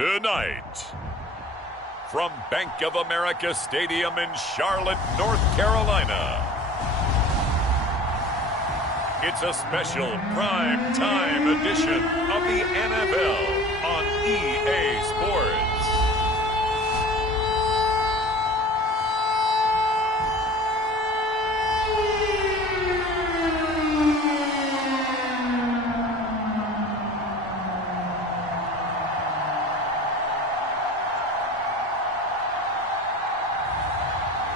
Tonight, from Bank of America Stadium in Charlotte, North Carolina, it's a special prime time edition of the NFL on EA Sports.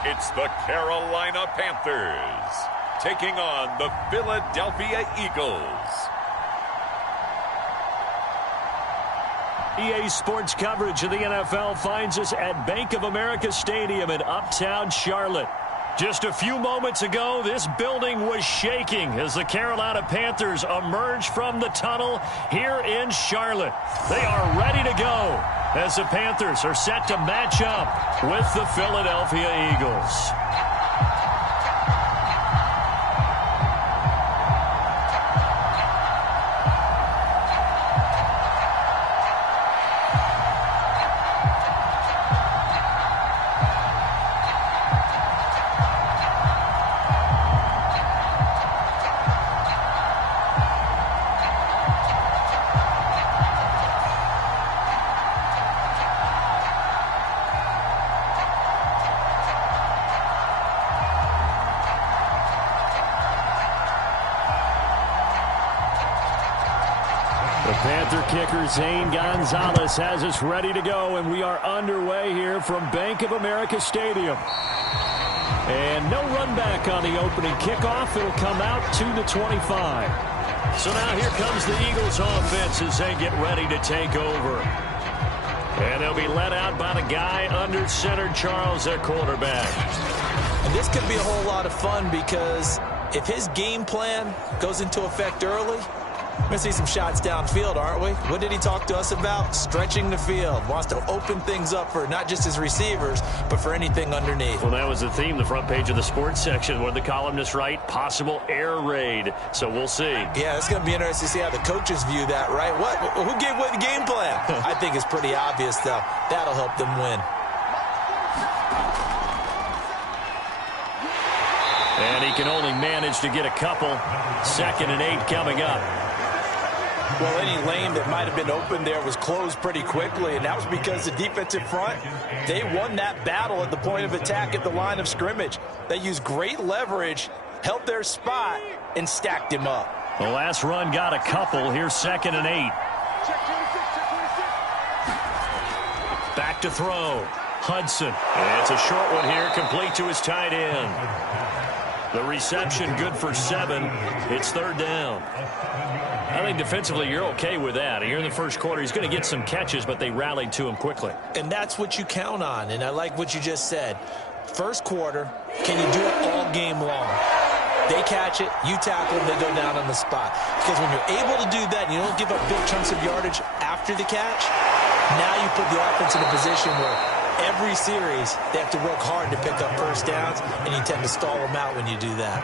It's the Carolina Panthers taking on the Philadelphia Eagles. EA Sports coverage of the NFL finds us at Bank of America Stadium in Uptown Charlotte. Just a few moments ago, this building was shaking as the Carolina Panthers emerged from the tunnel here in Charlotte. They are ready to go as the Panthers are set to match up with the Philadelphia Eagles. Panther kicker Zane Gonzalez has us ready to go, and we are underway here from Bank of America Stadium. And no run back on the opening kickoff. It'll come out to the 25. So now here comes the Eagles offense as they get ready to take over. And they'll be led out by the guy under center, Charles, their quarterback. And this could be a whole lot of fun because if his game plan goes into effect early, we're going to see some shots downfield, aren't we? What did he talk to us about? Stretching the field. Wants to open things up for not just his receivers, but for anything underneath. Well, that was the theme, the front page of the sports section, where the columnists write, possible air raid. So we'll see. Yeah, it's going to be interesting to see how the coaches view that, right? Who gave away the game plan? I think it's pretty obvious, though. That'll help them win. And he can only manage to get a couple. 2nd and 8 coming up. Well, any lane that might have been open there was closed pretty quickly, and that was because the defensive front, they won that battle at the point of attack at the line of scrimmage. They used great leverage, held their spot, and stacked him up. The last run got a couple. Here's 2nd and 8. Back to throw. Hudson. And it's a short one here, complete to his tight end. The reception good for 7. It's 3rd down. I think defensively you're okay with that. Here in the first quarter, he's going to get some catches, but they rallied to him quickly. And that's what you count on, and I like what you just said. First quarter, can you do it all game long? They catch it, you tackle them, they go down on the spot. Because when you're able to do that and you don't give up big chunks of yardage after the catch, now you put the offense in a position where every series they have to work hard to pick up first downs, and you tend to stall them out when you do that.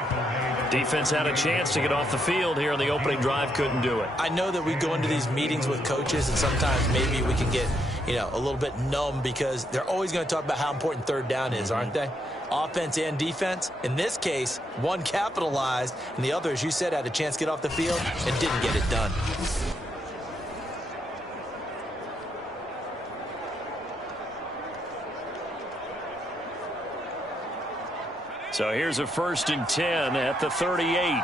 Defense had a chance to get off the field here on the opening drive, couldn't do it. I know that we go into these meetings with coaches, and sometimes maybe we can get, a little bit numb because they're always going to talk about how important 3rd down is, aren't they? Offense and defense. In this case, one capitalized, and the other, as you said, had a chance to get off the field and didn't get it done. So here's a 1st and 10 at the 38.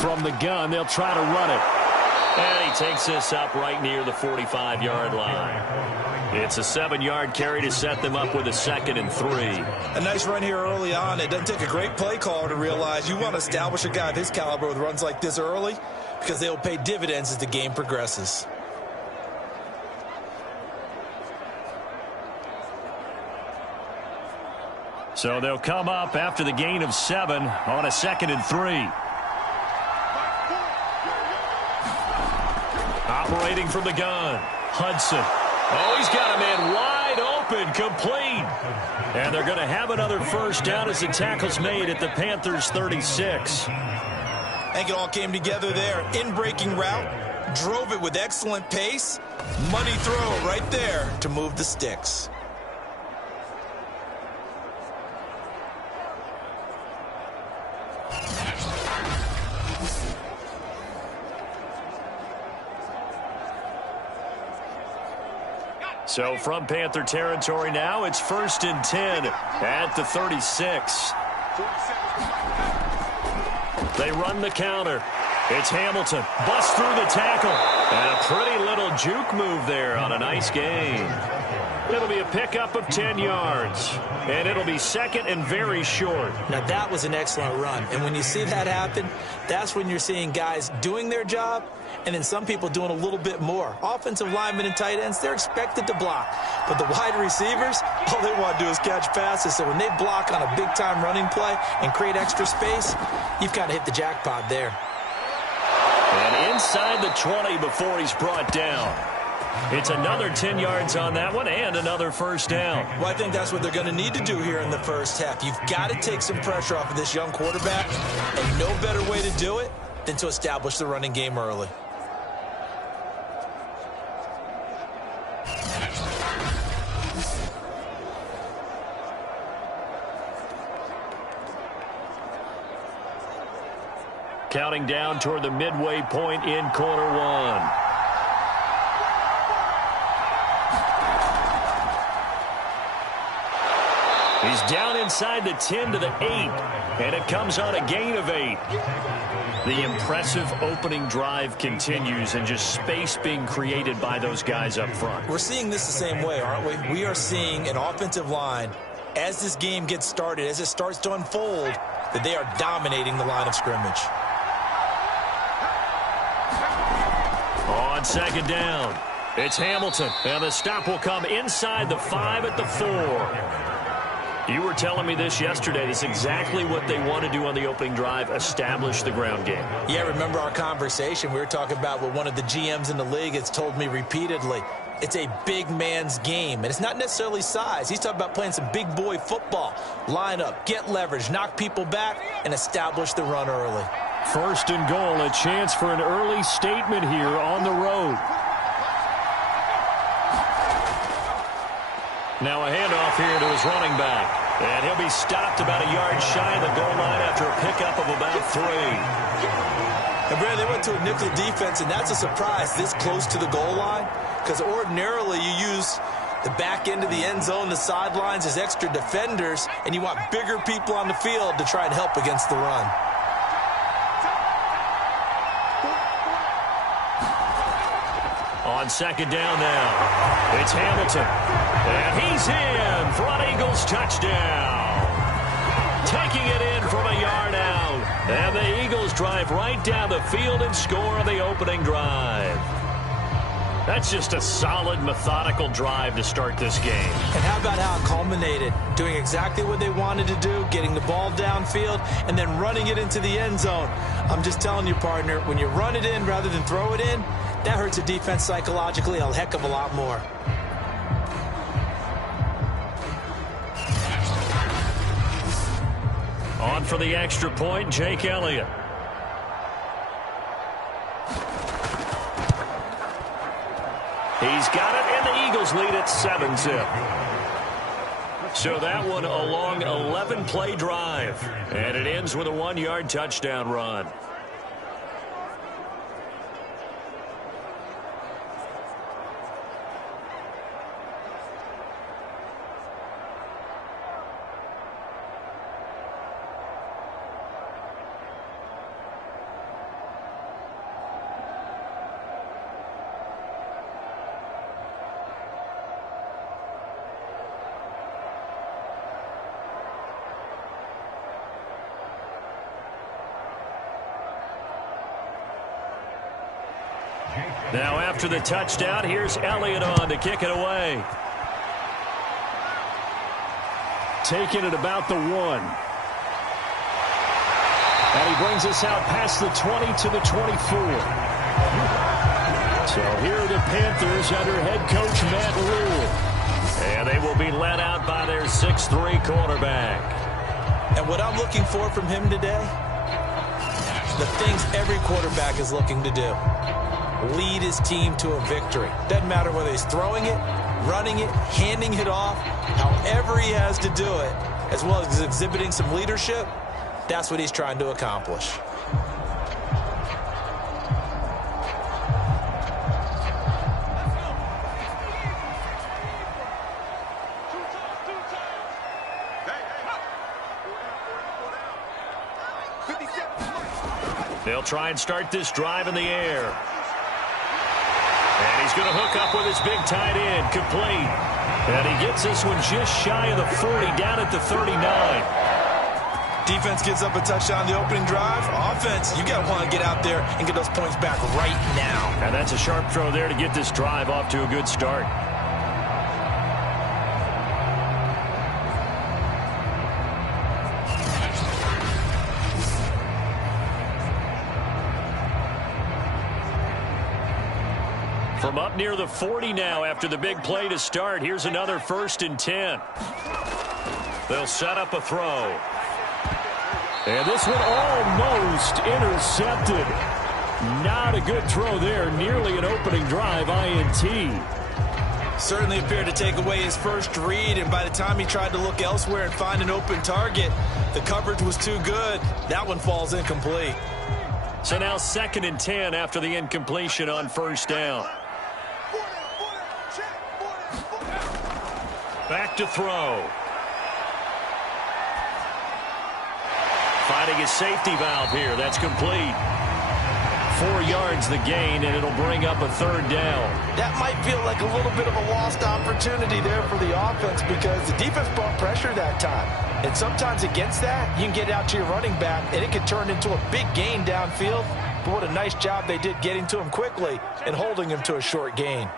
From the gun, they'll try to run it. And he takes this up right near the 45-yard line. It's a 7-yard carry to set them up with a 2nd and 3. A nice run here early on. It doesn't take a great play caller to realize you want to establish a guy of his caliber with runs like this early because they will pay dividends as the game progresses. So they'll come up after the gain of 7 on a 2nd and 3. Operating from the gun, Hudson. Oh, he's got a man wide open, complete. And they're going to have another first down as the tackle's made at the Panthers' 36. I think it all came together there. In-breaking route, drove it with excellent pace. Money throw right there to move the sticks. So from Panther territory now, it's 1st and 10 at the 36. They run the counter. It's Hamilton. Busts through the tackle. And a pretty little juke move there on a nice gain. It'll be a pickup of 10 yards. And it'll be second and very short. Now, that was an excellent run. And when you see that happen, that's when you're seeing guys doing their job and then some people doing a little bit more. Offensive linemen and tight ends, they're expected to block. But the wide receivers, all they want to do is catch passes. So when they block on a big-time running play and create extra space, you've kind of hit the jackpot there. And inside the 20 before he's brought down. It's another 10 yards on that one and another first down. Well, I think that's what they're going to need to do here in the first half. You've got to take some pressure off of this young quarterback, and no better way to do it than to establish the running game early. Counting down toward the midway point in quarter one. He's down inside the 10 to the 8, and it comes on a gain of 8. The impressive opening drive continues, and just space being created by those guys up front. We're seeing this the same way, aren't we? We are seeing an offensive line, as this game gets started, as it starts to unfold, that they are dominating the line of scrimmage. On second down, it's Hamilton, and the stop will come inside the 5 at the 4. You were telling me this yesterday. This is exactly what they want to do on the opening drive, establish the ground game. Yeah, remember our conversation. We were talking about what one of the GMs in the league has told me repeatedly. It's a big man's game, and it's not necessarily size. He's talking about playing some big boy football. Line up, get leverage, knock people back, and establish the run early. First and goal, a chance for an early statement here on the road. Now a handoff here to his running back. And he'll be stopped about a yard shy of the goal line after a pickup of about 3. And Brad, they went to a nickel defense, and that's a surprise this close to the goal line. Because ordinarily you use the back end of the end zone, the sidelines as extra defenders, and you want bigger people on the field to try and help against the run. On second down now, it's Hamilton. And he's in for an Eagles touchdown. Taking it in from a yard out. And the Eagles drive right down the field and score on the opening drive. That's just a solid, methodical drive to start this game. And how about how it culminated? Doing exactly what they wanted to do, getting the ball downfield, and then running it into the end zone. I'm just telling you, partner, when you run it in rather than throw it in, that hurts a defense psychologically a heck of a lot more. On for the extra point, Jake Elliott. He's got it, and the Eagles lead at 7-zip. So that one a long 11-play drive, and it ends with a 1-yard touchdown run. Now after the touchdown, here's Elliott on to kick it away. Taking it about the 1. And he brings us out past the 20 to the 24. So here are the Panthers under head coach Matt Rule. And they will be led out by their 6'3" quarterback. And what I'm looking for from him today, the things every quarterback is looking to do. Lead his team to a victory. Doesn't matter whether he's throwing it, running it, handing it off, however he has to do it, as well as exhibiting some leadership, that's what he's trying to accomplish. They'll try and start this drive in the air. And he's going to hook up with his big tight end, complete. And he gets this one just shy of the 40, down at the 39. Defense gives up a touchdown the opening drive. Offense, you got to want to get out there and get those points back right now. And that's a sharp throw there to get this drive off to a good start. From up near the 40 now after the big play to start. Here's another 1st and 10. They'll set up a throw. And this one almost intercepted. Not a good throw there. Nearly an opening drive INT. Certainly appeared to take away his first read, and by the time he tried to look elsewhere and find an open target, the coverage was too good. That one falls incomplete. So now 2nd and 10 after the incompletion on 1st down. Back to throw. Finding his safety valve here. That's complete. 4 yards the gain, and it'll bring up a 3rd down. That might feel like a little bit of a lost opportunity there for the offense because the defense brought pressure that time. And sometimes against that, you can get out to your running back, and it can turn into a big gain downfield. But what a nice job they did getting to him quickly and holding him to a short gain.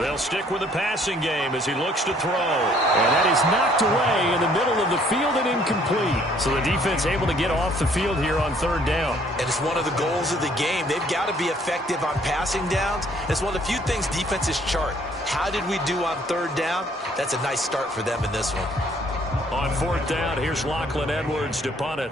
They'll stick with the passing game as he looks to throw. And that is knocked away in the middle of the field and incomplete. So the defense able to get off the field here on 3rd down. And it's one of the goals of the game. They've got to be effective on passing downs. It's one of the few things defenses chart. How did we do on 3rd down? That's a nice start for them in this one. On 4th down, here's Lachlan Edwards to punt it.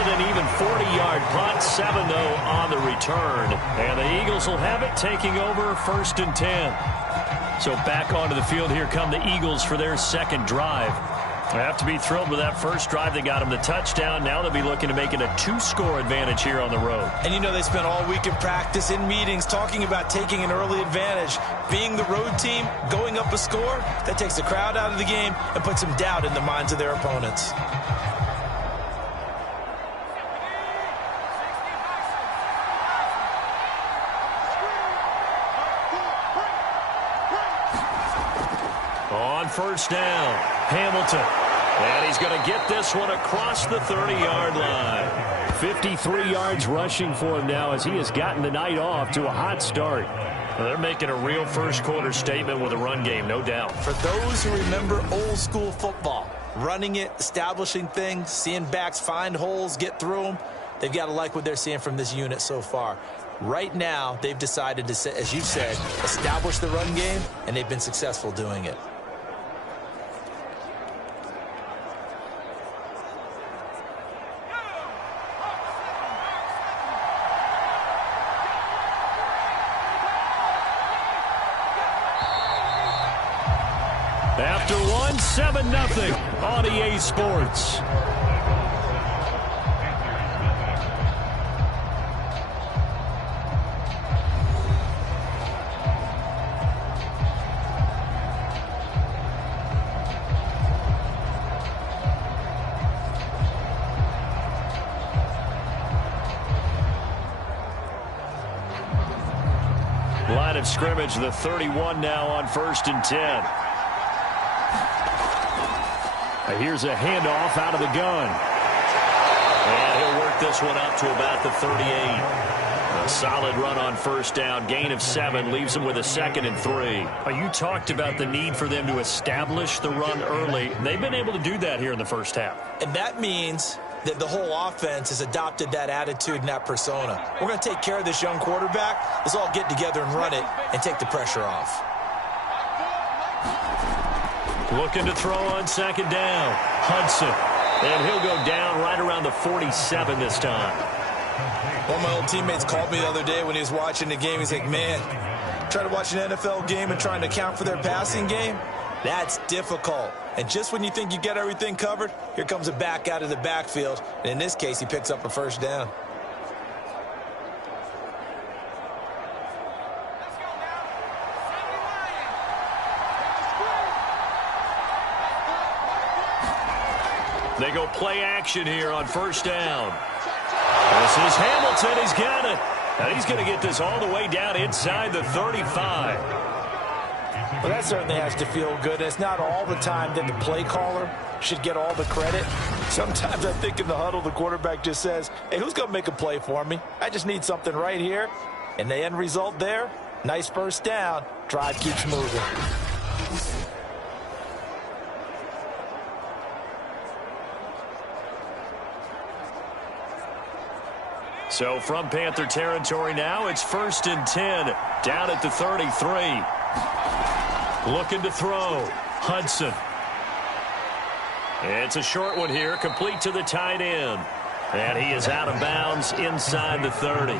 An even 40-yard punt, 7 though on the return. And the Eagles will have it, taking over 1st and 10. So back onto the field, here come the Eagles for their 2nd drive. They have to be thrilled with that first drive. They got them the touchdown. Now they'll be looking to make it a 2-score advantage here on the road. And you know they spent all week in practice, in meetings, talking about taking an early advantage. Being the road team, going up a score, that takes the crowd out of the game and puts some doubt in the minds of their opponents. On 1st down, Hamilton. And he's going to get this one across the 30-yard line. 53 yards rushing for him now as he has gotten the night off to a hot start. Well, they're making a real first-quarter statement with a run game, no doubt. For those who remember old-school football, running it, establishing things, seeing backs find holes, get through them, they've got to like what they're seeing from this unit so far. Right now, they've decided to, as you said, establish the run game, and they've been successful doing it. After one, 7-0 on EA Sports. Line of scrimmage, the 31 now on 1st and 10. Here's a handoff out of the gun. And he'll work this one up to about the 38. A solid run on 1st down. Gain of 7 leaves them with a 2nd and 3. You talked about the need for them to establish the run early. They've been able to do that here in the first half. And that means that the whole offense has adopted that attitude and that persona. We're going to take care of this young quarterback. Let's all get together and run it and take the pressure off. Looking to throw on second down. Hudson. And he'll go down right around the 47 this time. One of my old teammates called me the other day when he was watching the game. He's like, man, trying to watch an NFL game and trying to account for their passing game? That's difficult. And just when you think you get everything covered, here comes a back out of the backfield. And in this case, he picks up a first down. They go play action here on first down. This is Hamilton. He's got it. And he's going to get this all the way down inside the 35. Well, that certainly has to feel good. It's not all the time that the play caller should get all the credit. Sometimes I think in the huddle, the quarterback just says, hey, who's going to make a play for me? I just need something right here. And the end result there, nice first down. Drive keeps moving. So from Panther territory now, it's 1st and 10 down at the 33. Looking to throw. Hudson. It's a short one here, complete to the tight end. And he is out of bounds inside the 30.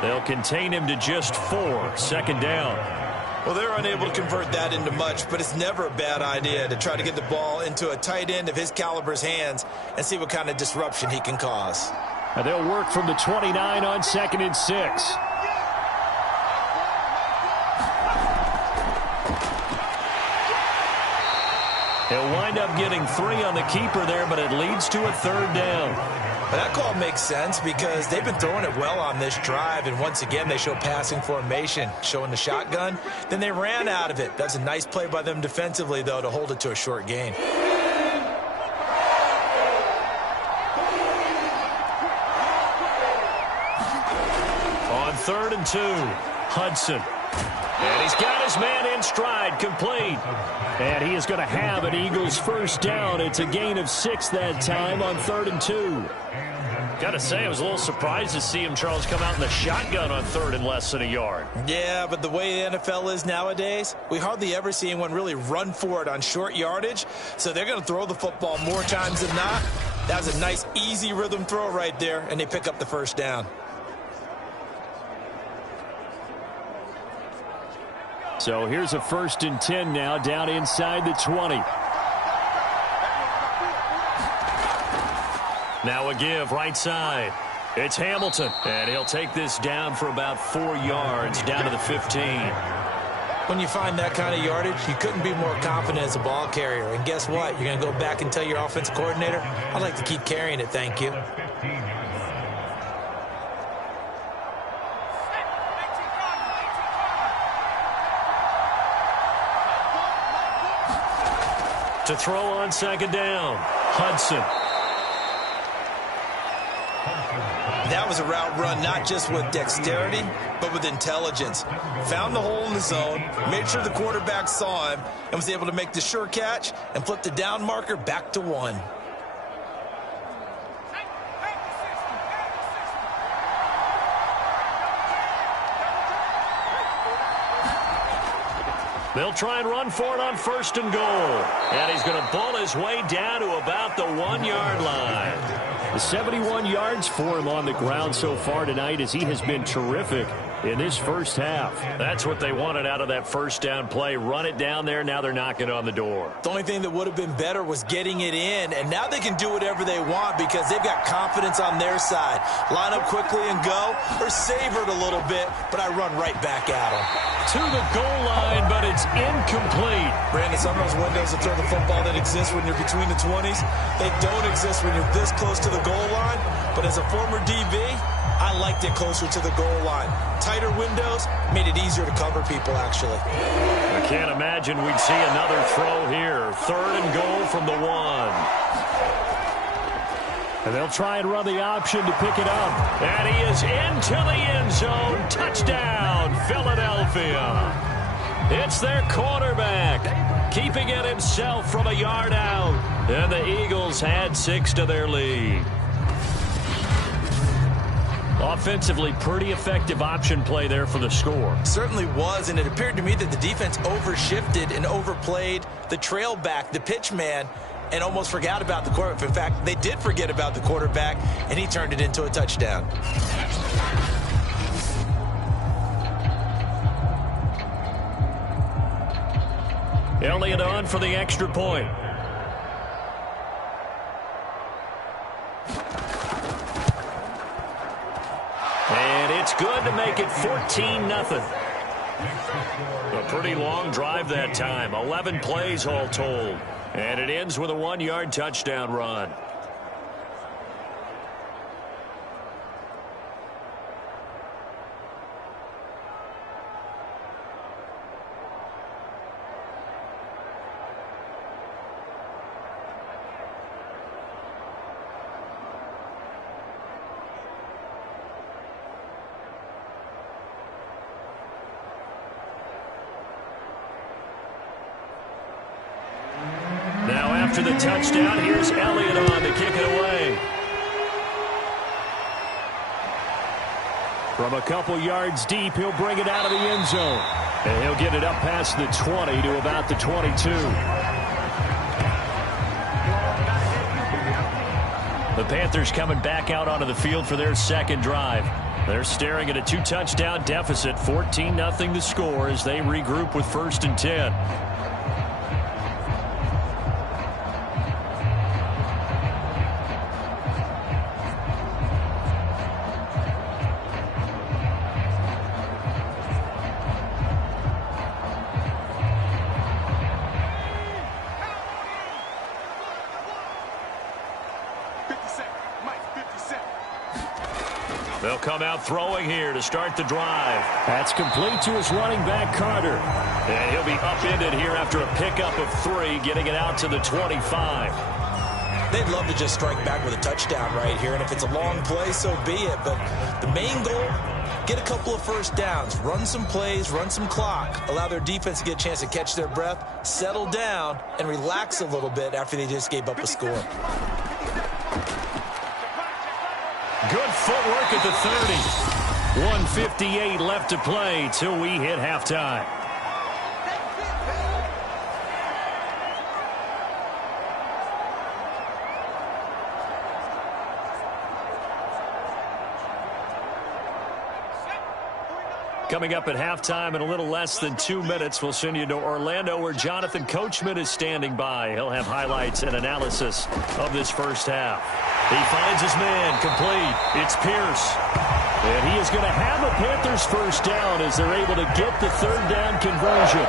They'll contain him to just 4. Second down. Well, they're unable to convert that into much, but it's never a bad idea to try to get the ball into a tight end of his caliber's hands and see what kind of disruption he can cause. And they'll work from the 29 on 2nd and 6. He'll wind up getting 3 on the keeper there, but it leads to a 3rd down. Well, that call makes sense because they've been throwing it well on this drive, and once again they show passing formation, showing the shotgun. Then they ran out of it. That's a nice play by them defensively, though, to hold it to a short gain. On 3rd and 2, Hudson. And he's got his man in stride, complete. And he is going to have an Eagles first down. It's a gain of 6 that time on 3rd and 2. Got to say, I was a little surprised to see him, Charles, come out in the shotgun on 3rd and less than a yard. Yeah, but the way the NFL is nowadays, we hardly ever see anyone really run for it on short yardage. So they're going to throw the football more times than not. That was a nice, easy rhythm throw right there, and they pick up the first down. So here's a 1st and 10 now, down inside the 20. Now a give right side. It's Hamilton, and he'll take this down for about 4 yards, down to the 15. When you find that kind of yardage, you couldn't be more confident as a ball carrier. And guess what? You're going to go back and tell your offensive coordinator, I'd like to keep carrying it, thank you. To throw on second down, Hudson. That was a route run not just with dexterity, but with intelligence. Found the hole in the zone, made sure the quarterback saw him, and was able to make the sure catch and flip the down marker back to 1. They'll try and run for it on 1st and goal. And he's going to ball his way down to about the 1-yard line. 71 yards for him on the ground so far tonight as he has been terrific in this first half. That's what they wanted out of that first down play. Run it down there. Now they're knocking on the door. The only thing that would have been better was getting it in. And now they can do whatever they want because they've got confidence on their side. Line up quickly and go, or savor it a little bit, but I run right back at them. To the goal line, but it's incomplete. Brandon, some of those windows to throw the football that exist when you're between the 20s, they don't exist when you're this close to the goal line. But as a former DB, I liked it closer to the goal line. Tighter windows made it easier to cover people, actually. I can't imagine we'd see another throw here. 3rd and goal from the 1. And they'll try and run the option to pick it up. And he is into the end zone. Touchdown, Philadelphia. It's their quarterback, keeping it himself from a yard out. And the Eagles had 6 to their lead. Offensively, pretty effective option play there for the score. Certainly was, and it appeared to me that the defense overshifted and overplayed the trail back, the pitch man, and almost forgot about the quarterback. In fact, they did forget about the quarterback, and he turned it into a touchdown. Elliott on for the extra point. And it's good to make it 14-0. A pretty long drive that time. 11 plays all told. And it ends with a 1-yard touchdown run. After the touchdown, here's Elliott on to kick it away. From a couple yards deep, he'll bring it out of the end zone. And he'll get it up past the 20 to about the 22. The Panthers coming back out onto the field for their second drive. They're staring at a 2-touchdown deficit, 14-0 the score as they regroup with 1st and 10. They'll come out throwing here to start the drive. That's complete to his running back, Carter. And he'll be upended here after a pickup of 3, getting it out to the 25. They'd love to just strike back with a touchdown right here, and if it's a long play, so be it. But the main goal, get a couple of first downs, run some plays, run some clock, allow their defense to get a chance to catch their breath, settle down, and relax a little bit after they just gave up a score. Good footwork at the 30. 1:58 left to play till we hit halftime. Coming up at halftime in a little less than 2 minutes, we'll send you to Orlando where Jonathan Coachman is standing by. He'll have highlights and analysis of this first half. He finds his man complete. It's Pierce. And he is going to have a Panthers first down as they're able to get the 3rd down conversion.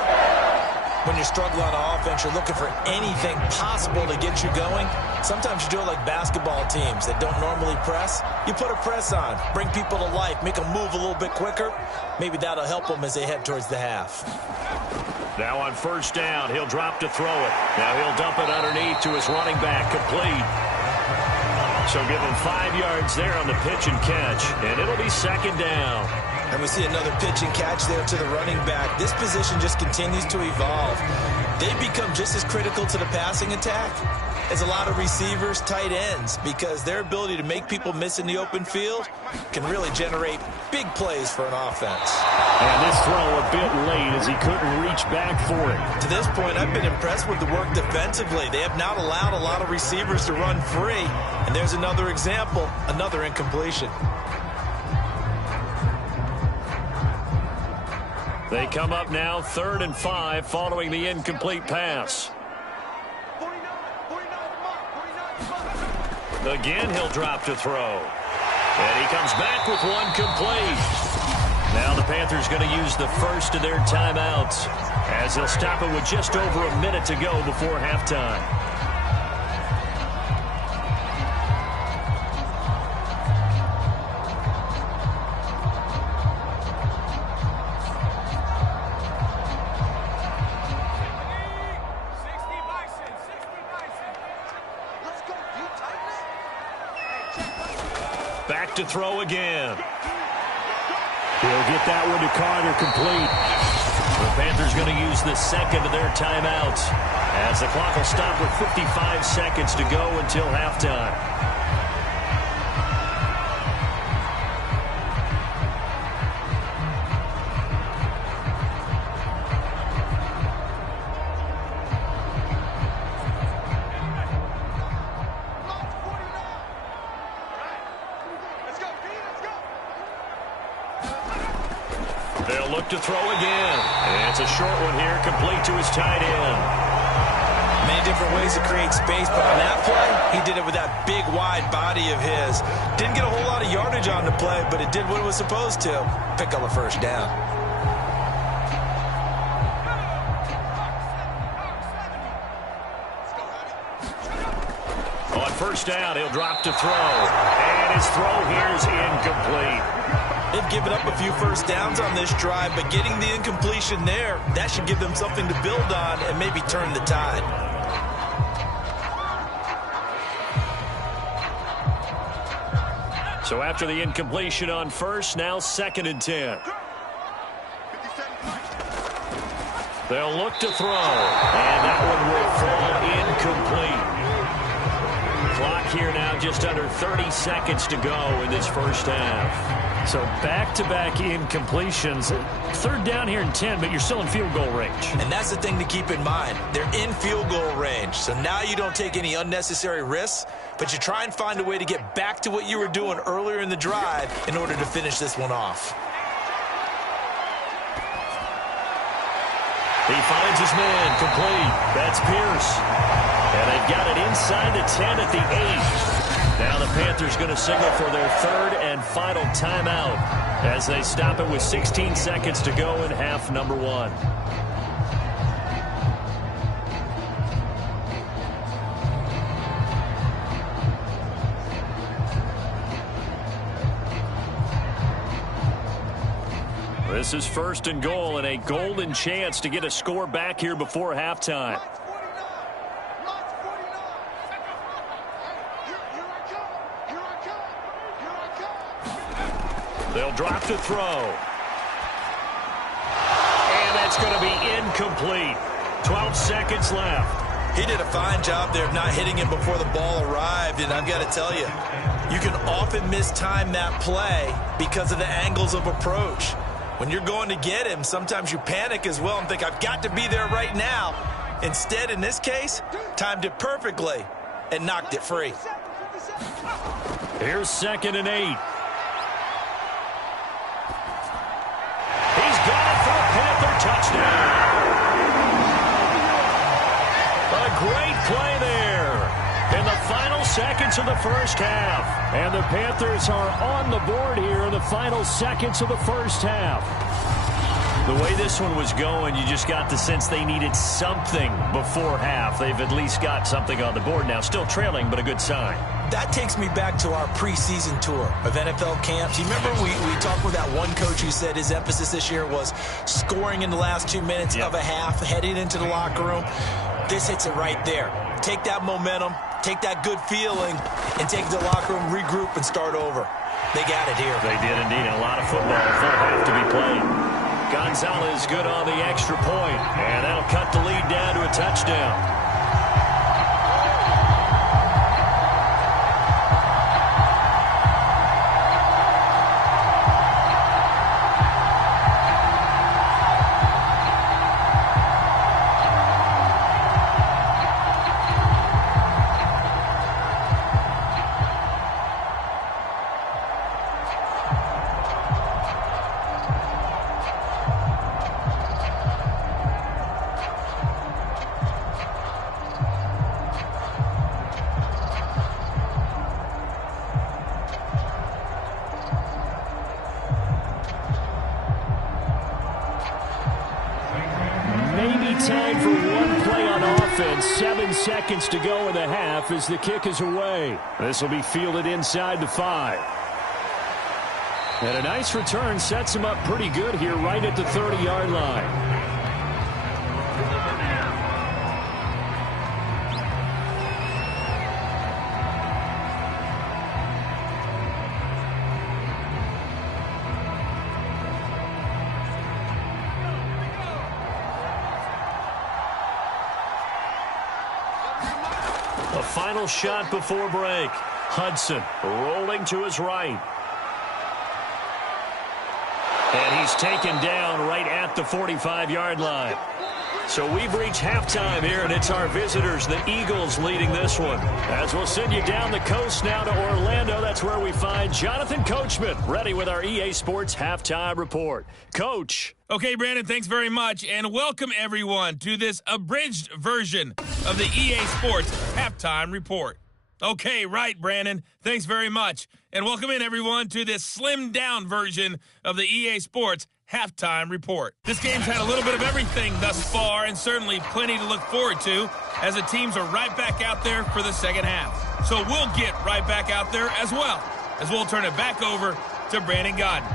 When you're struggling on offense, you're looking for anything possible to get you going. Sometimes you do it like basketball teams that don't normally press. You put a press on, bring people to life, make them move a little bit quicker. Maybe that'll help them as they head towards the half. Now on first down, he'll drop to throw it. Now he'll dump it underneath to his running back, complete. So give him 5 yards there on the pitch and catch, and it'll be 2nd down. And we see another pitch and catch there to the running back. This position just continues to evolve. They become just as critical to the passing attack as a lot of receivers, tight ends, because their ability to make people miss in the open field can really generate big plays for an offense. And this throw a bit late as he couldn't reach back for it. To this point, I've been impressed with the work defensively. They have not allowed a lot of receivers to run free. And there's another example, another incompletion. They come up now 3rd and 5 following the incomplete pass. Again, he'll drop to throw. And he comes back with one complete. Now the Panthers going to use the first of their timeouts as they'll stop it with just over a minute to go before halftime. Back to throw again. He'll get that one to Carter, complete. The Panthers going to use the second of their timeouts as the clock will stop with 55 seconds to go until halftime. They'll look to throw again. And it's a short one here, complete to his tight end. Many different ways to create space, but on that play, he did it with that big, wide body of his. Didn't get a whole lot of yardage on the play, but it did what it was supposed to. Pick up a first down. On first down, he'll drop to throw. And his throw here is incomplete. They've given up a few first downs on this drive, but getting the incompletion there, that should give them something to build on and maybe turn the tide. So after the incompletion on first, now 2nd and 10. They'll look to throw, and that one will fall incomplete. Clock here now just under 30 seconds to go in this first half. So back-to-back incompletions. 3rd down here in 10, but you're still in field goal range. And that's the thing to keep in mind. They're in field goal range. So now you don't take any unnecessary risks, but you try and find a way to get back to what you were doing earlier in the drive in order to finish this one off. He finds his man complete. That's Pierce. And they've got it inside the 10 at the 8. Now the Panthers going to signal for their 3rd and final timeout as they stop it with 16 seconds to go in half number 1. This is 1st and goal and a golden chance to get a score back here before halftime. They'll drop to throw. And that's going to be incomplete. 12 seconds left. He did a fine job there of not hitting him before the ball arrived, and I've got to tell you, you can often mistime that play because of the angles of approach. When you're going to get him, sometimes you panic as well and think, I've got to be there right now. Instead, in this case, timed it perfectly and knocked it free. Here's 2nd and 8. He's got it for a Panther touchdown. A great play there in the final seconds of the first half. And the Panthers are on the board here in the final seconds of the first half. The way this one was going, you just got the sense they needed something before half. They've at least got something on the board now. Still trailing, but a good sign. That takes me back to our preseason tour of NFL camps. You remember we talked with that one coach who said his emphasis this year was scoring in the last 2 minutes of a half, heading into the locker room. This hits it right there. Take that momentum, take that good feeling, and take it to the locker room, regroup, and start over. They got it here. They did indeed. A lot of football, full half to be played. Gonzalez good on the extra point, and that'll cut the lead down to a touchdown. Time for one play on offense. 7 seconds to go in the half as the kick is away. This will be fielded inside the 5. And a nice return sets him up pretty good here right at the 30-yard line. final shot before break. Hudson rolling to his right. And he's taken down right at the 45-yard line. So we've reached halftime here, and it's our visitors, the Eagles, leading this one. As we'll send you down the coast now to Orlando, that's where we find Jonathan Coachman, ready with our EA Sports Halftime Report. Coach. Okay, Brandon, thanks very much, and welcome everyone to this abridged version of the EA Sports Halftime Report. Okay, right, Brandon. Thanks very much. And welcome in, everyone, to this slimmed-down version of the EA Sports Halftime Report. This game's had a little bit of everything thus far, and certainly plenty to look forward to, as the teams are right back out there for the second half. So we'll get right back out there as well, as we'll turn it back over to Brandon Godden.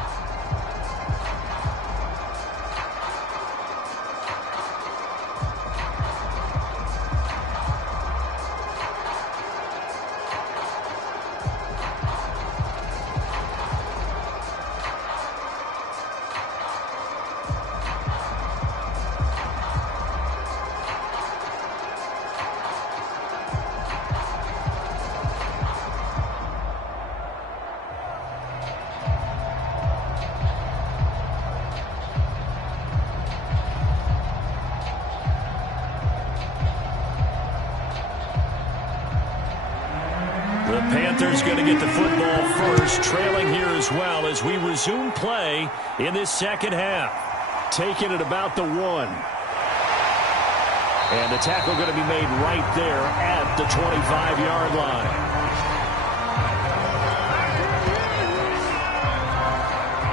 Panthers going to get the football first, trailing here as well as we resume play in this second half. Taking it about the 1. And the tackle going to be made right there at the 25-yard line.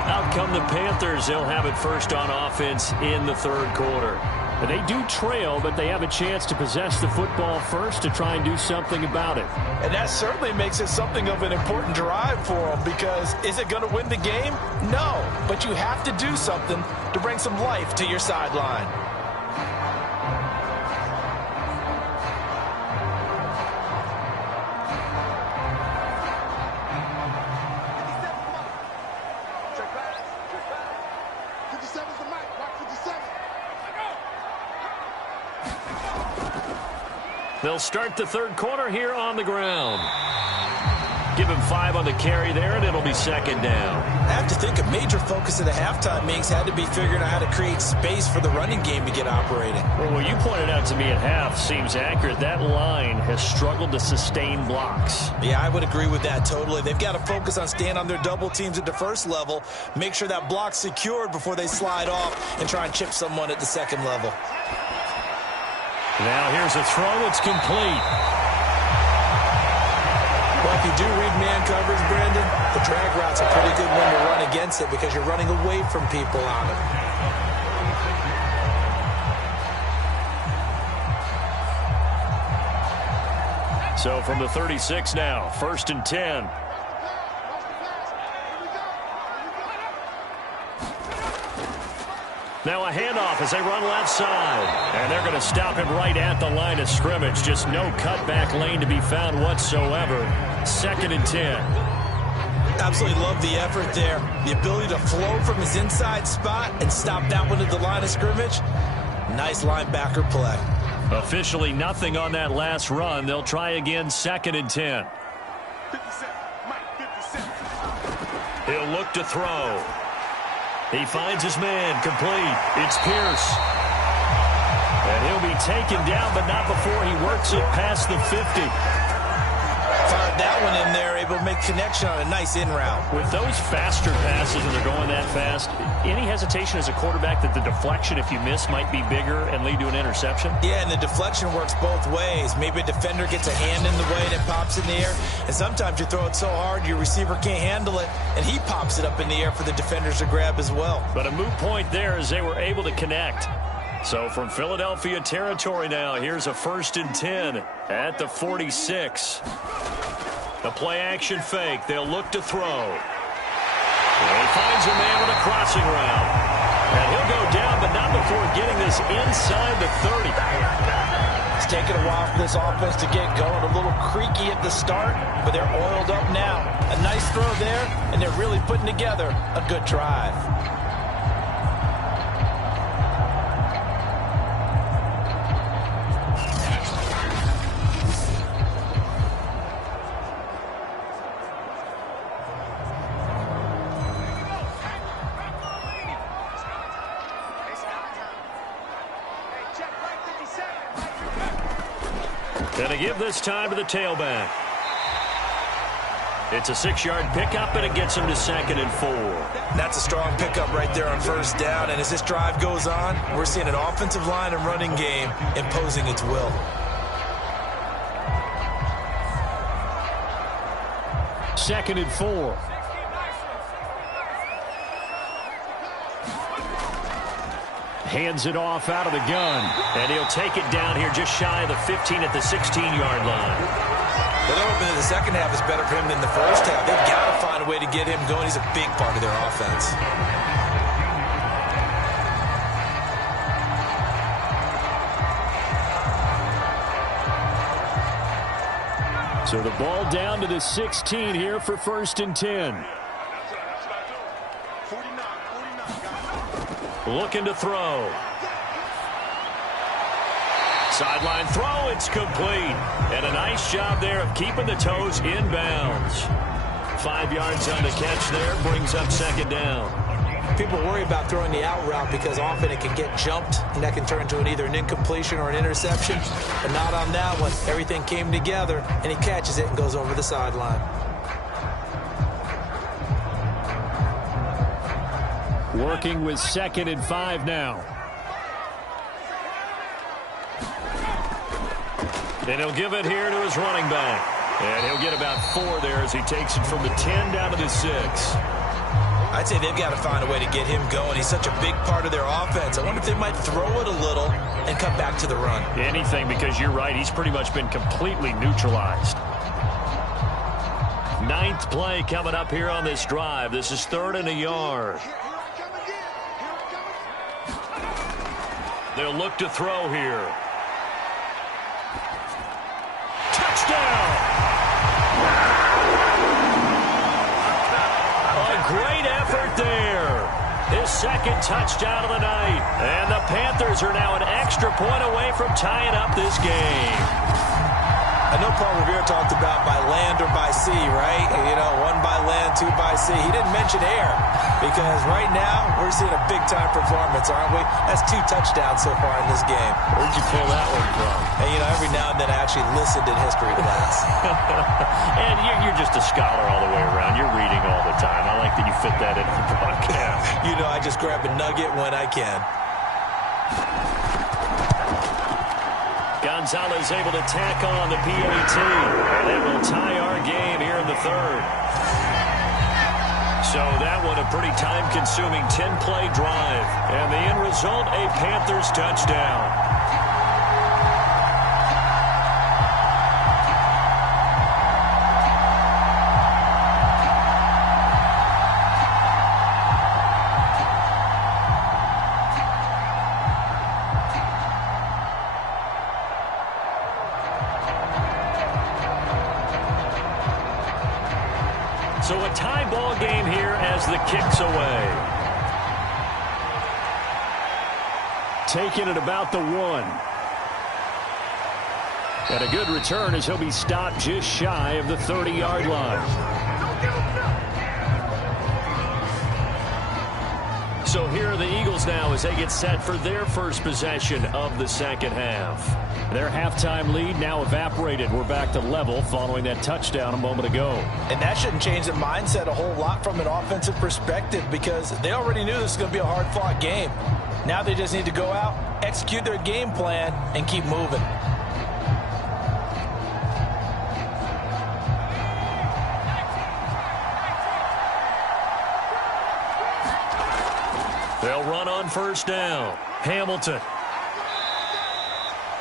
Out come the Panthers. They'll have it first on offense in the third quarter. They do trail, but they have a chance to possess the football first to try and do something about it. And that certainly makes it something of an important drive for them, because is it going to win the game? No, but you have to do something to bring some life to your sideline. They'll start the third quarter here on the ground. Give him 5 on the carry there, and it'll be second down. I have to think a major focus of the halftime meetings had to be figuring out how to create space for the running game to get operating. Well, what you pointed out to me at half seems accurate. That line has struggled to sustain blocks. Yeah, I would agree with that totally. They've got to focus on staying on their double teams at the first level, make sure that block's secured before they slide off and try and chip someone at the second level. Now here's a throw that's complete. Well, if you do read man coverage, Brandon, the drag route's a pretty good one to run against it because you're running away from people on it. So from the 36 now, 1st and 10. Now a handoff as they run left side. And they're going to stop him right at the line of scrimmage. Just no cutback lane to be found whatsoever. 2nd and 10. Absolutely love the effort there. The ability to flow from his inside spot and stop that one at the line of scrimmage. Nice linebacker play. Officially nothing on that last run. They'll try again, 2nd and 10. 57, Mike, 57. He'll look to throw. He finds his man, complete. It's Pierce. And he'll be taken down, but not before he works it past the 50. Fired that one in there, able to make connection on a nice in route. With those faster passes and they're going that fast, any hesitation as a quarterback that the deflection, if you miss, might be bigger and lead to an interception? Yeah, and the deflection works both ways. Maybe a defender gets a hand in the way and it pops in the air. And sometimes you throw it so hard your receiver can't handle it, and he pops it up in the air for the defenders to grab as well. But a moot point there as they were able to connect. So from Philadelphia territory now, here's a 1st and 10 at the 46. The play action fake. They'll look to throw. And he finds a man with a crossing route. And he'll go down, but not before getting this inside the 30. It's taken a while for this offense to get going. A little creaky at the start, but they're oiled up now. A nice throw there, and they're really putting together a good drive. Gonna give this time to the tailback. It's a 6-yard pickup, and it gets him to 2nd and 4. That's a strong pickup right there on first down, and as this drive goes on, we're seeing an offensive line and running game imposing its will. Second and 4. Hands it off out of the gun, and he'll take it down here just shy of the 15 at the 16-yard line. But in the second half is better for him than the first half. They've got to find a way to get him going. He's a big part of their offense. So the ball down to the 16 here for 1st and 10. Looking to throw. Sideline throw, it's complete. And a nice job there of keeping the toes in bounds. 5 yards on the catch there, brings up 2nd down. People worry about throwing the out route because often it can get jumped, and that can turn into either an incompletion or an interception. But not on that one. Everything came together, and he catches it and goes over the sideline. Working with 2nd and 5 now. And he'll give it here to his running back. And he'll get about 4 there as he takes it from the 10 down to the 6. I'd say they've got to find a way to get him going. He's such a big part of their offense. I wonder if they might throw it a little and come back to the run. Anything, because you're right. He's pretty much been completely neutralized. 9th play coming up here on this drive. This is 3rd and a yard. They'll look to throw here. Touchdown! A great effort there. His 2nd touchdown of the night. And the Panthers are now an extra point away from tying up this game. I know Paul Revere talked about by land or by sea, right? You know, 1 by land, 2 by sea. He didn't mention air because right now we're seeing a big-time performance, aren't we? That's 2 touchdowns so far in this game. Where'd you pull that one from? And, you know, every now and then I actually listened in history class. And you're just a scholar all the way around. You're reading all the time. I like that you fit that into the broadcast. You know, I just grab a nugget when I can. Gonzalez able to tack on the PAT. And that will tie our game here in the 3rd. So that one a pretty time-consuming 10-play drive. And the end result, a Panthers touchdown. So a tie ball game here as the kick's away. Taking it about the 1. And a good return as he'll be stopped just shy of the 30-yard line. So here are the Eagles now as they get set for their first possession of the 2nd half. Their halftime lead now evaporated. We're back to level following that touchdown a moment ago. And that shouldn't change the mindset a whole lot from an offensive perspective because they already knew this was going to be a hard-fought game. Now they just need to go out, execute their game plan, and keep moving. They'll run on first down. Hamilton.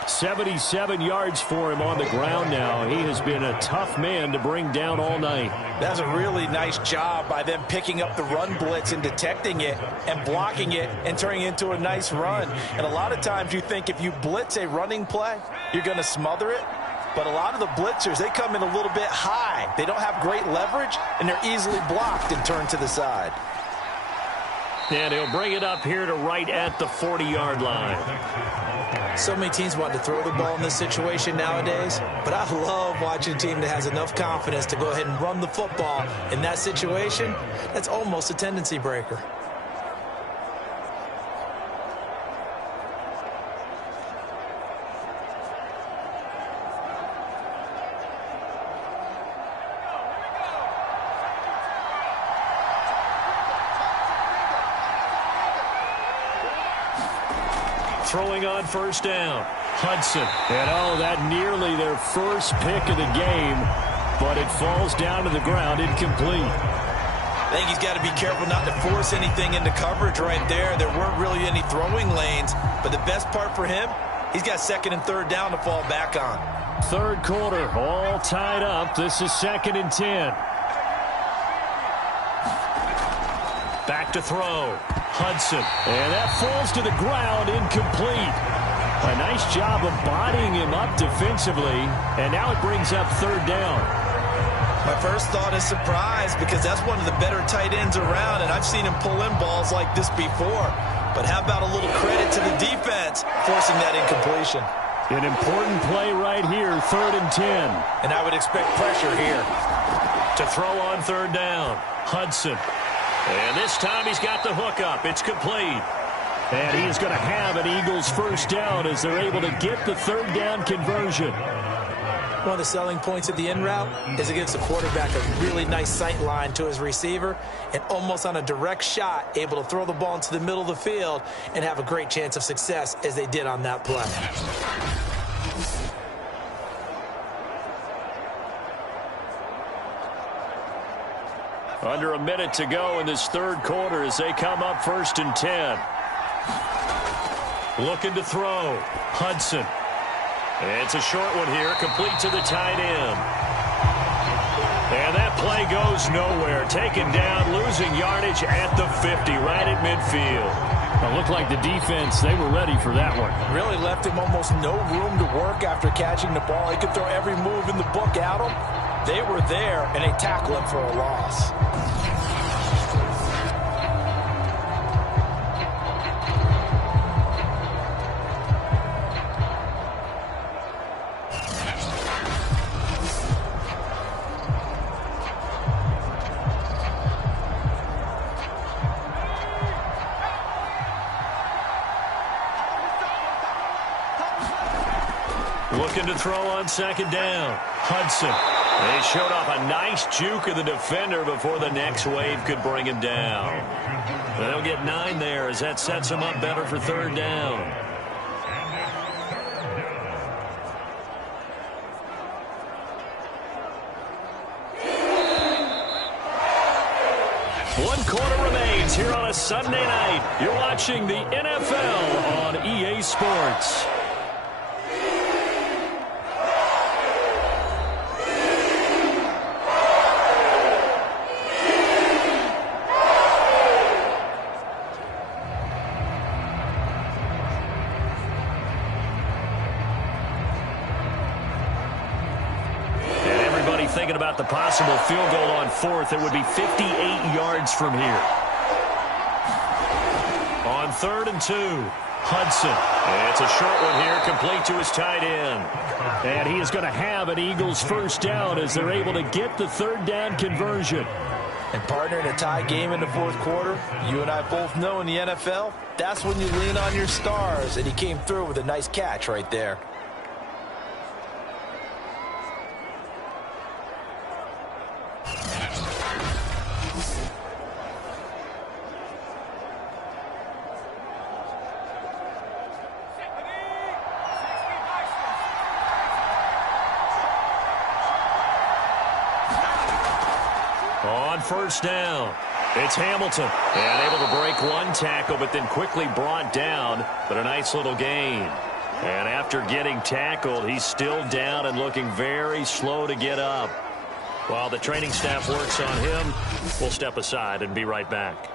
77 yards for him on the ground now. He has been a tough man to bring down all night. That's a really nice job by them picking up the run blitz and detecting it and blocking it and turning it into a nice run. And a lot of times you think if you blitz a running play, you're going to smother it. But a lot of the blitzers, they come in a little bit high. They don't have great leverage, and they're easily blocked and turned to the side. And he'll bring it up here to right at the 40-yard line. So many teams want to throw the ball in this situation nowadays, but I love watching a team that has enough confidence to go ahead and run the football. In that situation, that's almost a tendency breaker. Throwing on first down, Hudson. And that nearly their first pick of the game, but it falls down to the ground incomplete. I think he's got to be careful not to force anything into coverage right there. There weren't really any throwing lanes, but the best part for him, he's got second and third down to fall back on. Third quarter, all tied up. This is 2nd and 10. Back to throw. Hudson. And that falls to the ground, incomplete. A nice job of bodying him up defensively, and now it brings up third down. My first thought is surprise, because that's one of the better tight ends around, and I've seen him pull in balls like this before. But how about a little credit to the defense forcing that incompletion? An important play right here, 3rd and 10. And I would expect pressure here. To throw on third down, Hudson. And this time he's got the hook up. It's complete. And he is going to have an Eagles first down as they're able to get the third down conversion. One of the selling points of the in route is it gives the quarterback a really nice sight line to his receiver and almost on a direct shot able to throw the ball into the middle of the field and have a great chance of success as they did on that play. Under a minute to go in this third quarter as they come up 1st and 10. Looking to throw. Hudson. It's a short one here, complete to the tight end. And that play goes nowhere. Taken down, losing yardage at the 50, right at midfield. It looked like the defense, they were ready for that one. Really left him almost no room to work after catching the ball. He could throw every move in the book at him. They were there, and they tackled him for a loss. Looking to throw on second down. Hudson. They showed off a nice juke of the defender before the next wave could bring him down. They'll get 9 there as that sets them up better for third down. One quarter remains here on a Sunday night. You're watching the NFL on EA Sports. Thinking about the possible field goal on 4th, it would be 58 yards from here. On 3rd and 2, Hudson. It's a short one here, complete to his tight end. And he is going to have an Eagles first down as they're able to get the third down conversion. And partner, in a tie game in the fourth quarter, you and I both know in the NFL, that's when you lean on your stars, and he came through with a nice catch right there. On first down, it's Hamilton. And able to break one tackle, but then quickly brought down. But a nice little gain. And after getting tackled, he's still down and looking very slow to get up. While the training staff works on him, we'll step aside and be right back.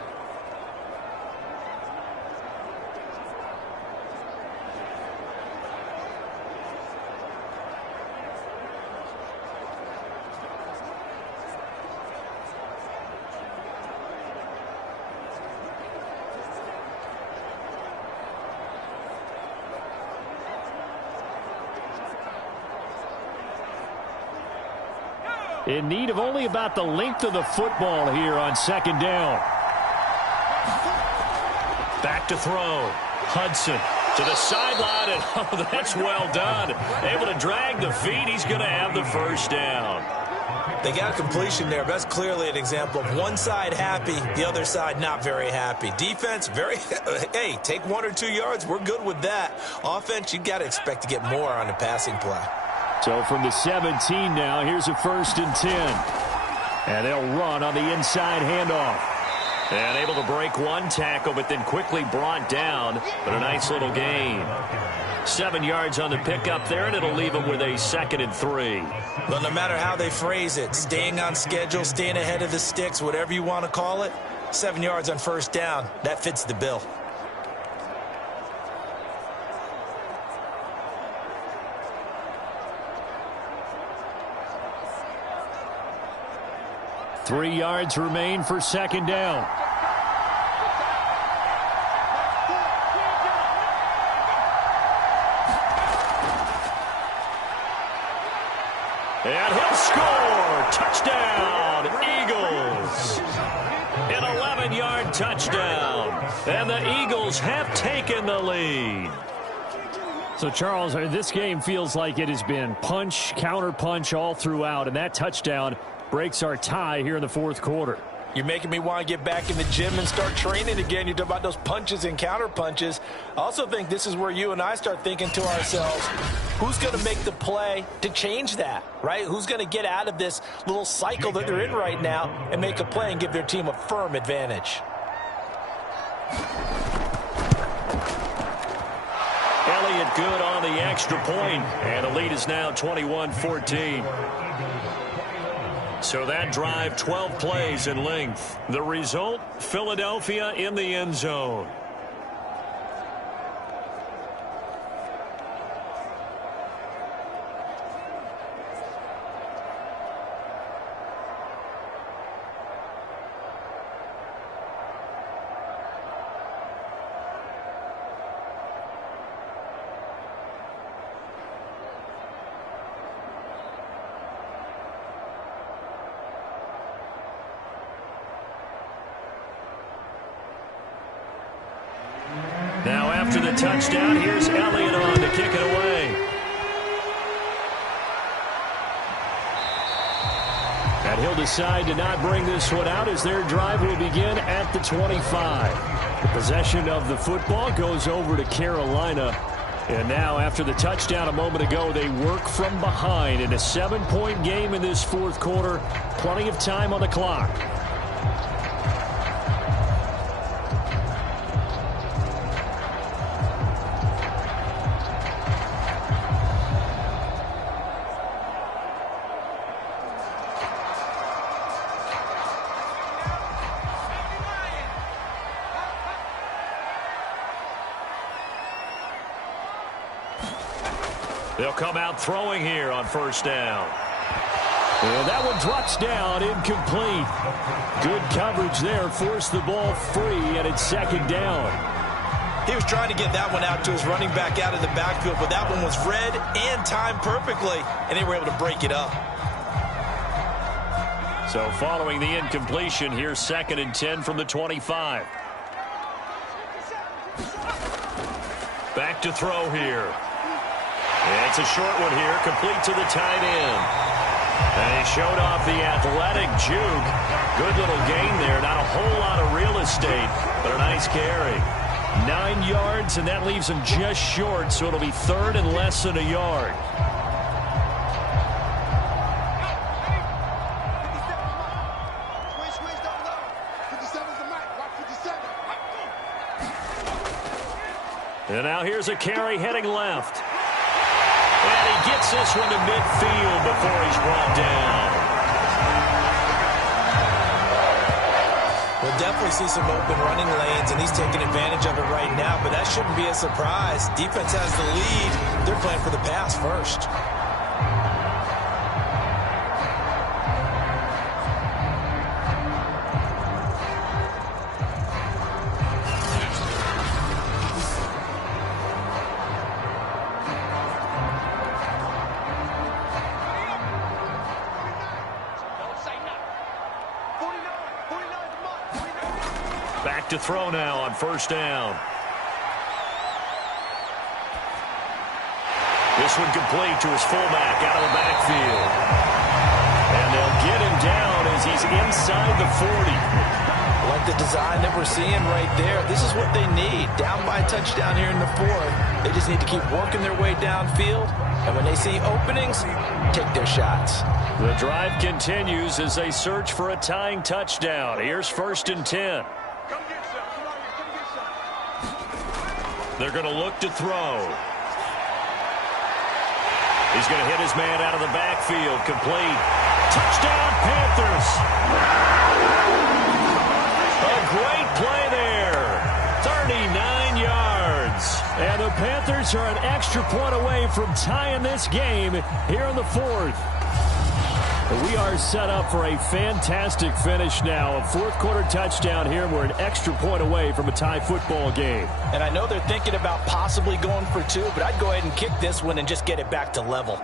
In need of only about the length of the football here on second down. Back to throw. Hudson to the sideline, and that's well done. Able to drag the feet. He's going to have the first down. They got a completion there, but that's clearly an example of one side happy, the other side not very happy. Defense, hey, take 1 or 2 yards, we're good with that. Offense, you got to expect to get more on the passing play. So from the 17 now, here's a 1st and 10. And they'll run on the inside handoff. And able to break one tackle, but then quickly brought down. But a nice little gain. 7 yards on the pickup there, and it'll leave them with a 2nd and 3. But no matter how they phrase it, staying on schedule, staying ahead of the sticks, whatever you want to call it, 7 yards on 1st down, that fits the bill. Three yards remain for 2nd down. And he'll score. Touchdown, Eagles. An 11-yard touchdown. And the Eagles have taken the lead. So, Charles, this game feels like it has been punch, counter punch all throughout. And that touchdown breaks our tie here in the 4th quarter. You're making me want to get back in the gym and start training again. You talk about those punches and counter punches. I also think this is where you and I start thinking to ourselves, who's going to make the play to change that, right? Who's going to get out of this little cycle that they're in right now and make a play and give their team a firm advantage? Elliott good on the extra point, and the lead is now 21-14. So that drive, 12 plays in length. The result, Philadelphia in the end zone. Now after the touchdown, here's Elliott on to kick it away. And he'll decide to not bring this one out as their drive will begin at the 25. The possession of the football goes over to Carolina. And now after the touchdown a moment ago, they work from behind in a 7-point game in this 4th quarter. Plenty of time on the clock. They'll come out throwing here on 1st down. And that one drops down, incomplete. Good coverage there, forced the ball free, and it's 2nd down. He was trying to get that one out to his running back out of the backfield, but that one was read and timed perfectly, and they were able to break it up. So following the incompletion, here's 2nd and 10 from the 25. Back to throw here. And it's a short one here, complete to the tight end. And he showed off the athletic juke. Good little gain there. Not a whole lot of real estate, but a nice carry. 9 yards, and that leaves him just short, so it'll be 3rd and less than a yard. And now here's a carry heading left. And he gets this one to midfield before he's brought down. We'll definitely see some open running lanes, and he's taking advantage of it right now, but that shouldn't be a surprise. Defense has the lead. They're playing for the pass first. Back to throw now on 1st down. This one complete to his fullback out of the backfield. And they'll get him down as he's inside the 40. Like the design that we're seeing right there, this is what they need. Down by a touchdown here in the fourth. They just need to keep working their way downfield. And when they see openings, take their shots. The drive continues as they search for a tying touchdown. Here's 1st and 10. They're going to look to throw. He's going to hit his man out of the backfield. Complete. Touchdown, Panthers. A great play there. 39 yards. And the Panthers are an extra point away from tying this game here in the fourth. We are set up for a fantastic finish now. A fourth-quarter touchdown here, and we're an extra point away from a tie football game. And I know they're thinking about possibly going for two, but I'd go ahead and kick this one and just get it back to level.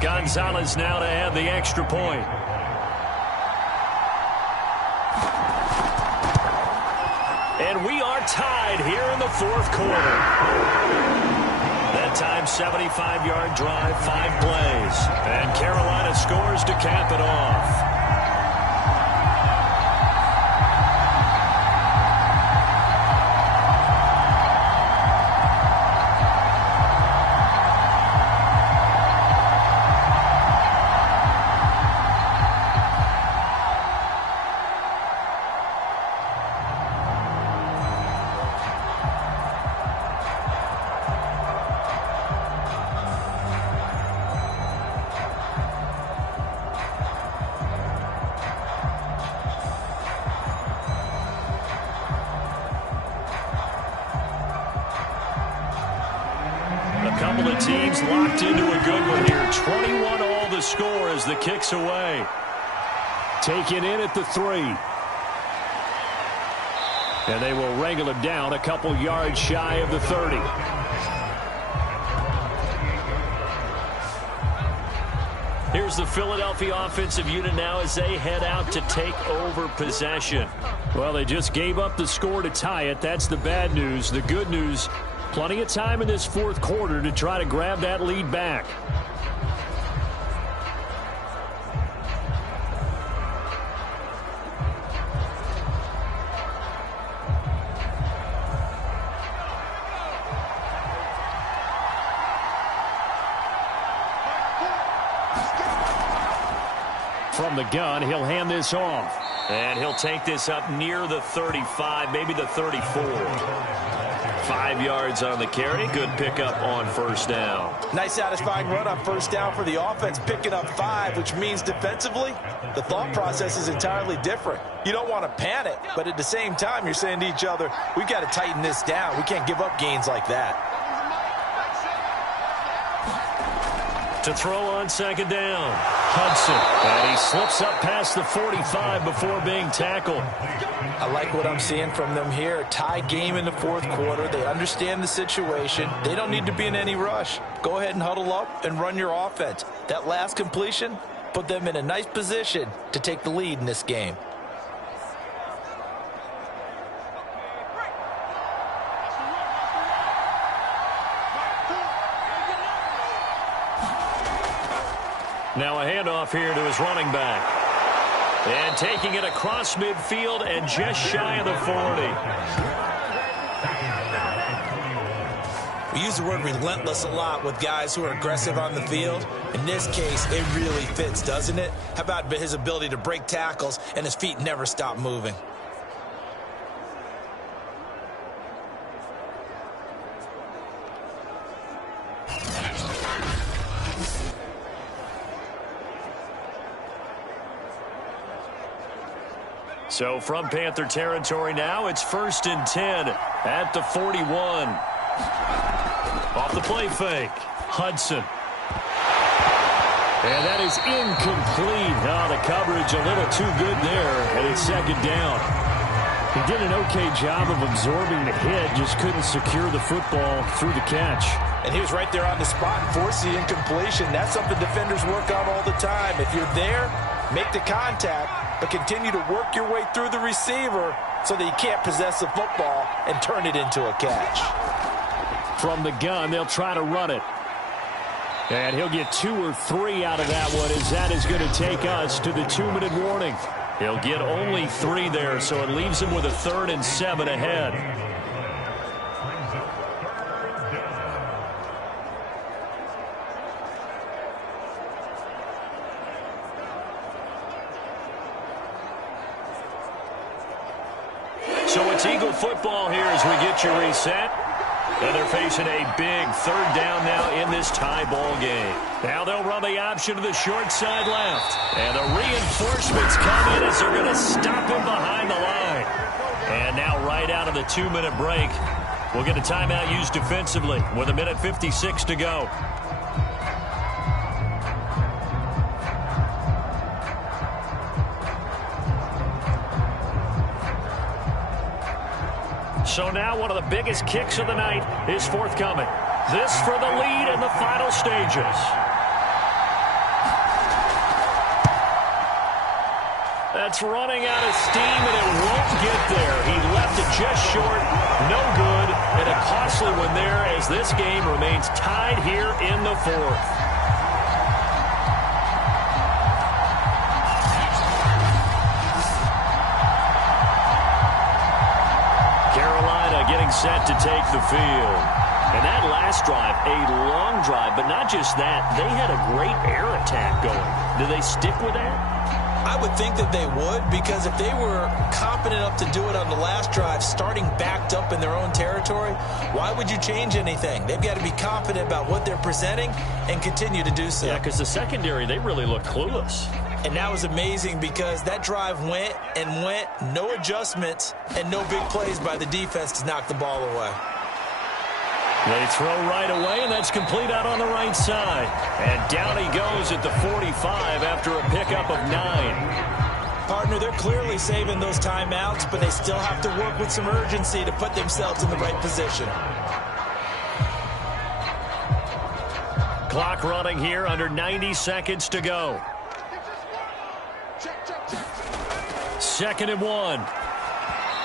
Gonzalez now to add the extra point. And we are tied here in the fourth quarter. That time, 75-yard drive, 5 plays. And Carolina scores to cap it off. Couple of teams locked into a good one here. 21 all the score as the kick's away. Taken in at the 3. And they will wrangle him down a couple yards shy of the 30. Here's the Philadelphia offensive unit now as they head out to take over possession. Well, they just gave up the score to tie it. That's the bad news. The good news, plenty of time in this fourth quarter to try to grab that lead back. From the gun, he'll hand this off. And he'll take this up near the 35, maybe the 34. 5 yards on the carry. Good pickup on first down. Nice satisfying run on first down for the offense, picking up 5, which means defensively, the thought process is entirely different. You don't want to panic, but at the same time, you're saying to each other, we've got to tighten this down. We can't give up gains like that. To throw on second down. Hudson, and he slips up past the 45 before being tackled. I like what I'm seeing from them here. Tied game in the fourth quarter. They understand the situation. They don't need to be in any rush. Go ahead and huddle up and run your offense. That last completion put them in a nice position to take the lead in this game. Now a handoff here to his running back. And taking it across midfield and just shy of the 40. We use the word relentless a lot with guys who are aggressive on the field. In this case, it really fits, doesn't it? How about his ability to break tackles and his feet never stop moving? So from Panther territory now, it's 1st and 10 at the 41. Off the play fake, Hudson. And that is incomplete. Oh, the coverage a little too good there, and it's second down. He did an okay job of absorbing the hit, just couldn't secure the football through the catch. And he was right there on the spot and forced the incompletion. That's something defenders work on all the time. If you're there, make the contact, but continue to work your way through the receiver so that you can't possess the football and turn it into a catch. from the gun. They'll try to run it. And he'll get 2 or 3 out of that one, as that is going to take us to the 2-minute warning. He'll get only 3 there, so it leaves him with a 3rd and 7 ahead. So it's Eagle football here as we get you reset. And they're facing a big 3rd down now in this tie ball game. Now they'll run the option to the short side left. And the reinforcements come in as they're going to stop him behind the line. And now right out of the 2-minute break, we'll get a timeout used defensively with 1:56 to go. So now one of the biggest kicks of the night is forthcoming. This for the lead in the final stages. That's running out of steam, and it won't get there. He left it just short. No good, and a costly one there as this game remains tied here in the 4th. Set to take the field. And that last drive, a long drive, but not just that. They had a great air attack going. Do they stick with that? I would think that they would, because if they were confident enough to do it on the last drive, starting backed up in their own territory, why would you change anything? They've got to be confident about what they're presenting and continue to do so. Yeah, because the secondary, they really look clueless. And that was amazing because that drive went and went, no adjustments, and no big plays by the defense to knock the ball away. They throw right away, and that's complete out on the right side. And down he goes at the 45 after a pickup of 9. Partner, they're clearly saving those timeouts, but they still have to work with some urgency to put themselves in the right position. Clock running here, under 90 seconds to go. 2nd and 1.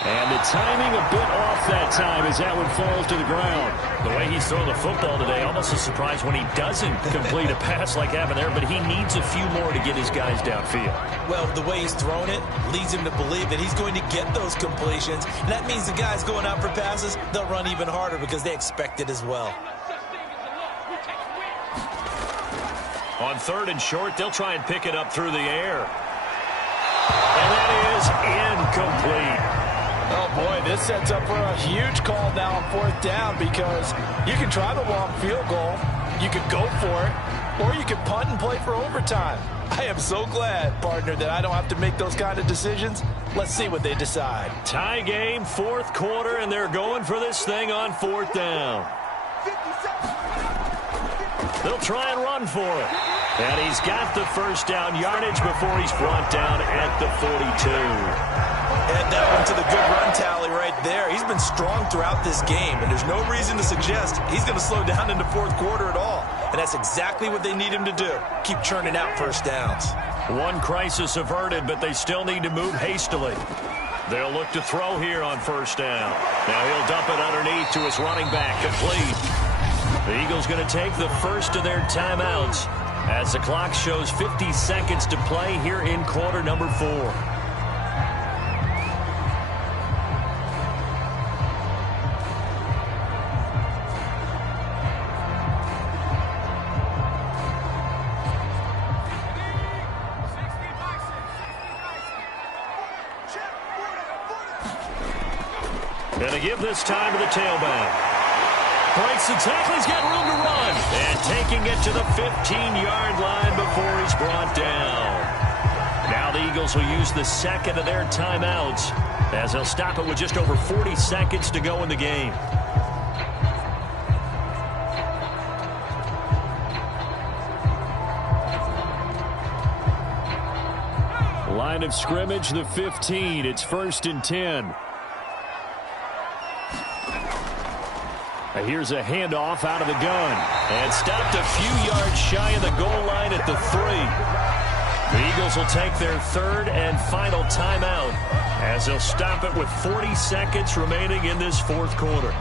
And the timing a bit off that time as that one falls to the ground. The way he's throwing the football today, almost a surprise when he doesn't complete a pass like happened there, but he needs a few more to get his guys downfield. Well, the way he's thrown it leads him to believe that he's going to get those completions. And that means the guys going out for passes, they'll run even harder because they expect it as well. On 3rd and short, they'll try and pick it up through the air. And that is incomplete. Oh, boy, this sets up for a huge call now on 4th down, because you can try the long field goal, you could go for it, or you could punt and play for overtime. I am so glad, partner, that I don't have to make those kind of decisions. Let's see what they decide. Tie game, 4th quarter, and they're going for this thing on 4th down. They'll try and run for it. And he's got the 1st down yardage before he's brought down at the 42. Add that one to the good run tally right there. He's been strong throughout this game, and there's no reason to suggest he's going to slow down in the 4th quarter at all. And that's exactly what they need him to do. Keep churning out 1st downs. One crisis averted, but they still need to move hastily. They'll look to throw here on 1st down. Now he'll dump it underneath to his running back, complete. The Eagles going to take the first of their timeouts as the clock shows 50 seconds to play here in quarter number 4. Going to give this time to the tailback. Breaks the tackle, he's got room to run. And taking it to the 15-yard line before he's brought down. Now the Eagles will use the 2nd of their timeouts as they'll stop it with just over 40 seconds to go in the game. Line of scrimmage, the 15. It's 1st and 10. Here's a handoff out of the gun. And stopped a few yards shy of the goal line at the 3. The Eagles will take their 3rd and final timeout as they'll stop it with 40 seconds remaining in this 4th quarter.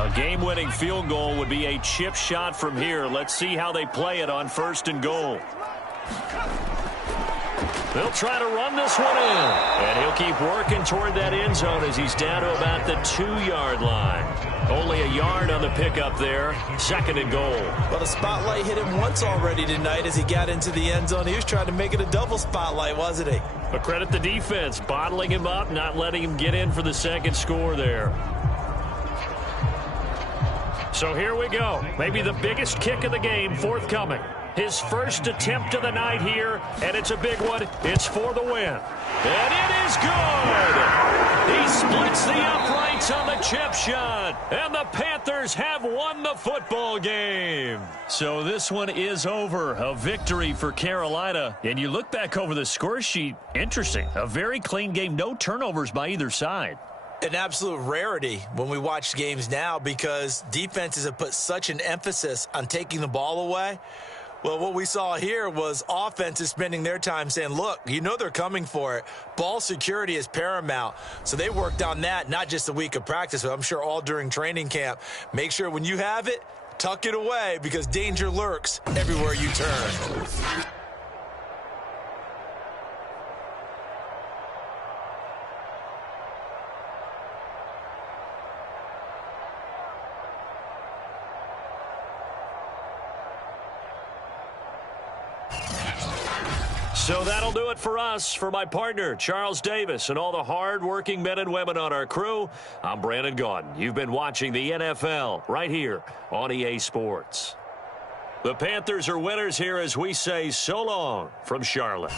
A game-winning field goal would be a chip shot from here. Let's see how they play it on 1st and goal. They'll try to run this one in. And he'll keep working toward that end zone as he's down to about the 2-yard line. Only a yard on the pickup there. 2nd and goal. Well, the spotlight hit him once already tonight as he got into the end zone. He was trying to make it a double spotlight, wasn't he? But credit the defense, bottling him up, not letting him get in for the 2nd score there. So here we go. Maybe the biggest kick of the game forthcoming. His first attempt of the night here, and it's a big one. It's for the win. And it is good! He splits the uprights on the chip shot, and the Panthers have won the football game. So this one is over. A victory for Carolina. And you look back over the score sheet, interesting. A very clean game, no turnovers by either side. An absolute rarity when we watch games now because defenses have put such an emphasis on taking the ball away. Well, what we saw here was offenses spending their time saying, look, you know they're coming for it. Ball security is paramount. So they worked on that, not just a week of practice, but I'm sure all during training camp. Make sure when you have it, tuck it away because danger lurks everywhere you turn. So that'll do it for us. For my partner, Charles Davis, and all the hard-working men and women on our crew, I'm Brandon Gaudin. You've been watching the NFL right here on EA Sports. The Panthers are winners here as we say so long from Charlotte.